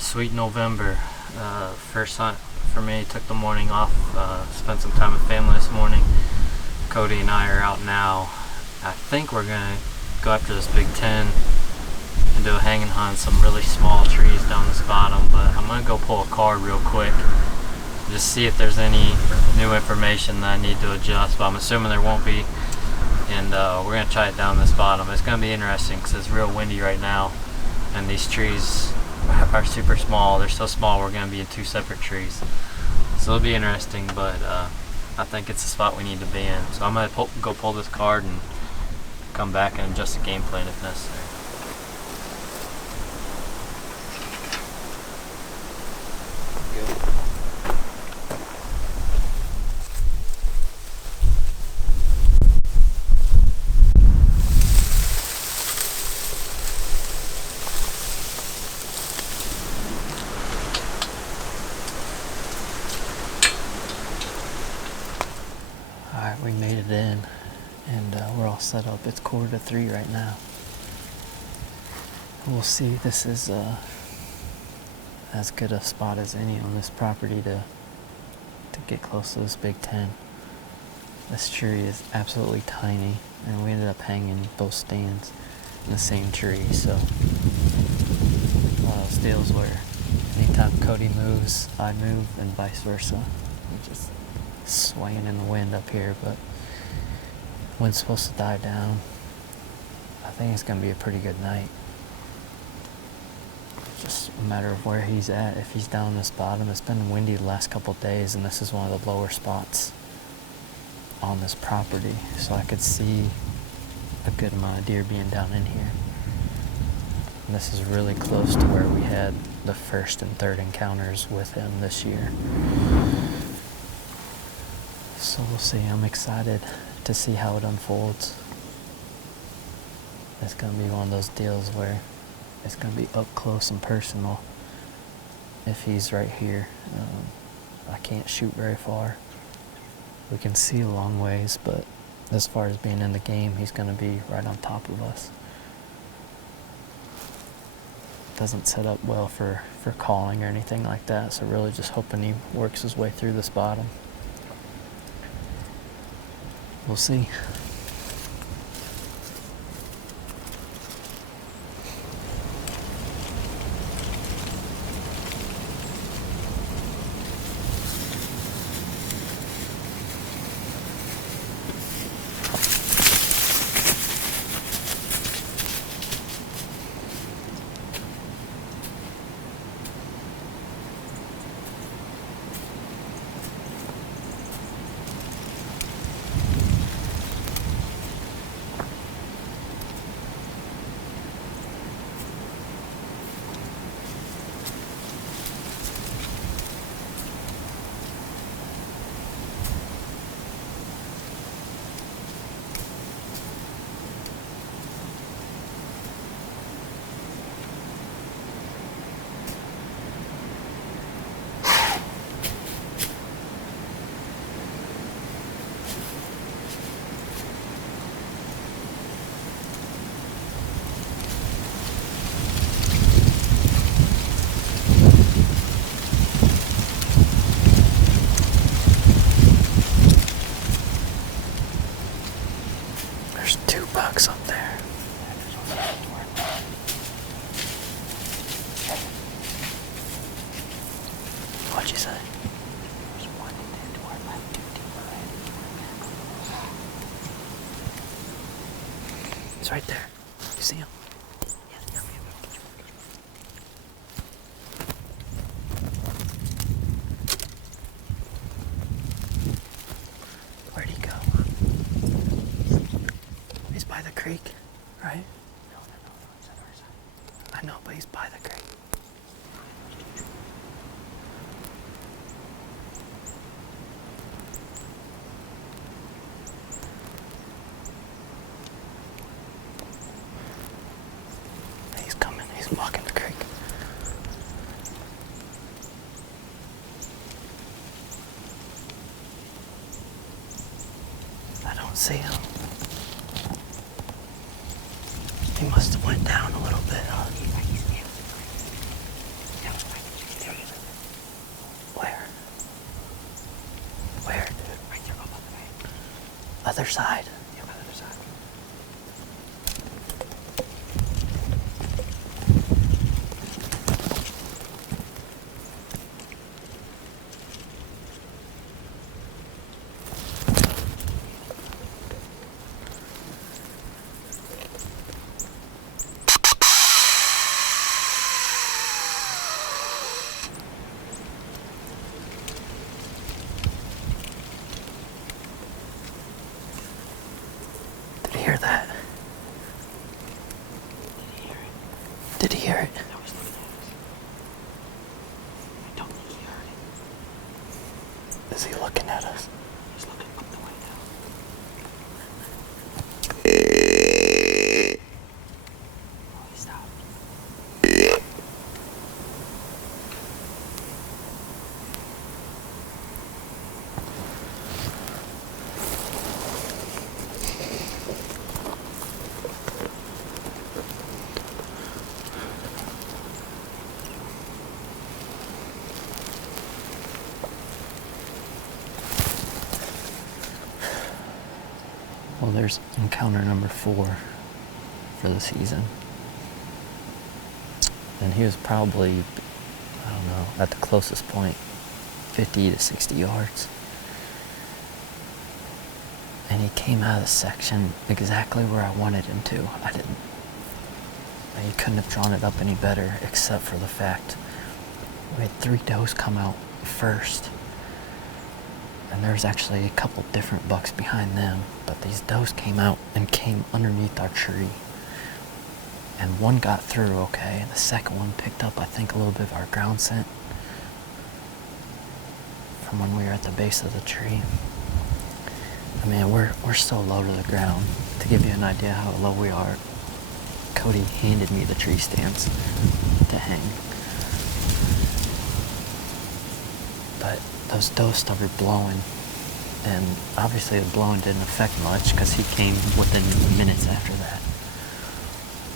Alright, sweet November. First hunt for me. Took the morning off. Spent some time with family this morning. Cody and I are out now. I think we're going to go after this Big 10 and do a hanging hunt. Some really small trees down this bottom, but I'm going to go pull a card real quick. Just see if there's any new information that I need to adjust, but I'm assuming there won't be. And we're going to try it down this bottom. It's going to be interesting because it's real windy right now. And these trees are super small. They're so small we're going to be in two separate trees. So it'll be interesting, but I think it's the spot we need to be in. So I'm going to go pull this card and come back and adjust the game plan if necessary. Alright, we made it in, and we're all set up. It's 2:45 right now. We'll see. This is as good a spot as any on this property to get close to this Big 10. This tree is absolutely tiny, and we ended up hanging both stands in the same tree, so one of those deals where anytime Cody moves, I move, and vice versa. We just swaying in the wind up here, but wind's supposed to die down. I think it's gonna be a pretty good night. Just a matter of where he's at. If he's down this bottom, it's been windy the last couple of days, and this is one of the lower spots on this property, so I could see a good amount of deer being down in here. And this is really close to where we had the first and third encounters with him this year. So we'll see. I'm excited to see how it unfolds. It's going to be one of those deals where it's going to be up close and personal. If he's right here, I can't shoot very far. We can see a long ways, but as far as being in the game, he's going to be right on top of us. Doesn't set up well for calling or anything like that, so really just hoping he works his way through this bottom. We'll see. There's 2 bucks up there. What'd you say? There's one in there to our left, 2 It's right there. You see him? Where'd he go? He's by the creek, right? No, it's on our side. I know, but he's by the creek. He's coming, he's walking the creek. I don't see him. He must have went down a little bit, huh? Other side. Yeah, my other side. Did he hear that? Did he hear it? I was looking at us. I don't think he heard it. Is he looking at us? He's looking up the way now. Oh, he stopped. Well, there's encounter number 4 for the season. And he was probably, I don't know, at the closest point, 50 to 60 yards. And he came out of the section exactly where I wanted him to. He couldn't have drawn it up any better, except for the fact we had 3 does come out first. And there's actually a couple different bucks behind them, but these does came out and came underneath our tree. And one got through okay, and the second one picked up, I think, a little bit of our ground scent from when we were at the base of the tree. I mean, we're so low to the ground. To give you an idea how low we are, Cody handed me the tree stands to hang. But those does started blowing, and obviously the blowing didn't affect much because he came within minutes after that.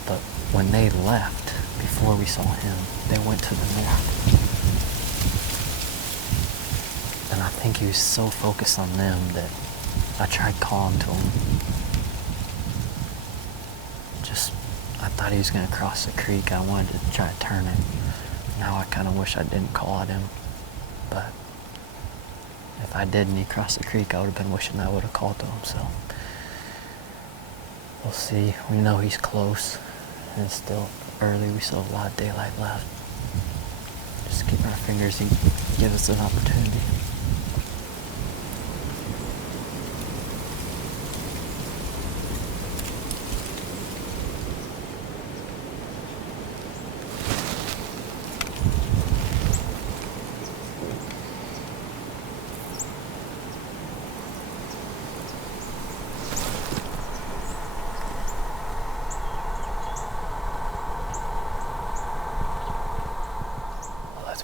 But when they left, before we saw him, they went to the north. And I think he was so focused on them that I tried calling to him. I thought he was going to cross the creek. I wanted to try to turn him. Now I kind of wish I didn't call at him, but if I did and he crossed the creek, I would have been wishing I would have called to him, so we'll see. We know he's close, and it's still early. We still have a lot of daylight left. Just keep our fingers, he give us an opportunity.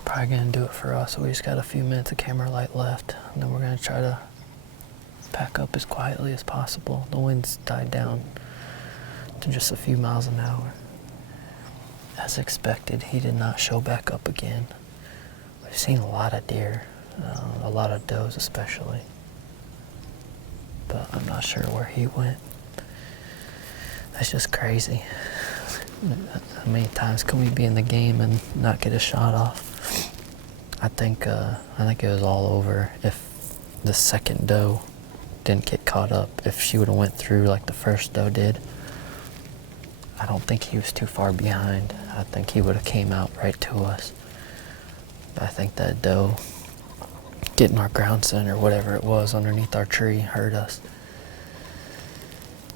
Probably gonna do it for us. We just got a few minutes of camera light left, and then we're gonna try to pack up as quietly as possible. The wind's died down to just a few miles an hour. As expected, he did not show back up again. We've seen a lot of deer, a lot of does especially, but I'm not sure where he went. That's just crazy. How many times can we be in the game and not get a shot off? I think it was all over if the second doe didn't get caught up. If she would have went through like the first doe did, I don't think he was too far behind. I think he would have came out right to us. But I think that doe getting our ground scent or whatever it was underneath our tree hurt us.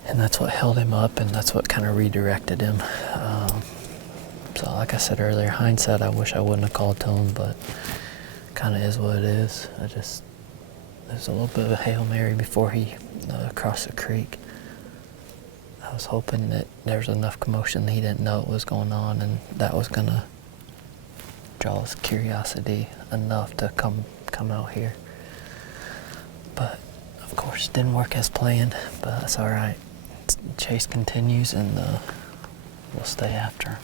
And that's what held him up, and that's what kind of redirected him. So like I said earlier, hindsight, I wish I wouldn't have called to him, but kind of is what it is. There's a little bit of a Hail Mary before he crossed the creek. I was hoping that there was enough commotion that he didn't know what was going on, and that was going to draw his curiosity enough to come out here. But of course, it didn't work as planned, but that's all right. The chase continues, and we'll stay after him.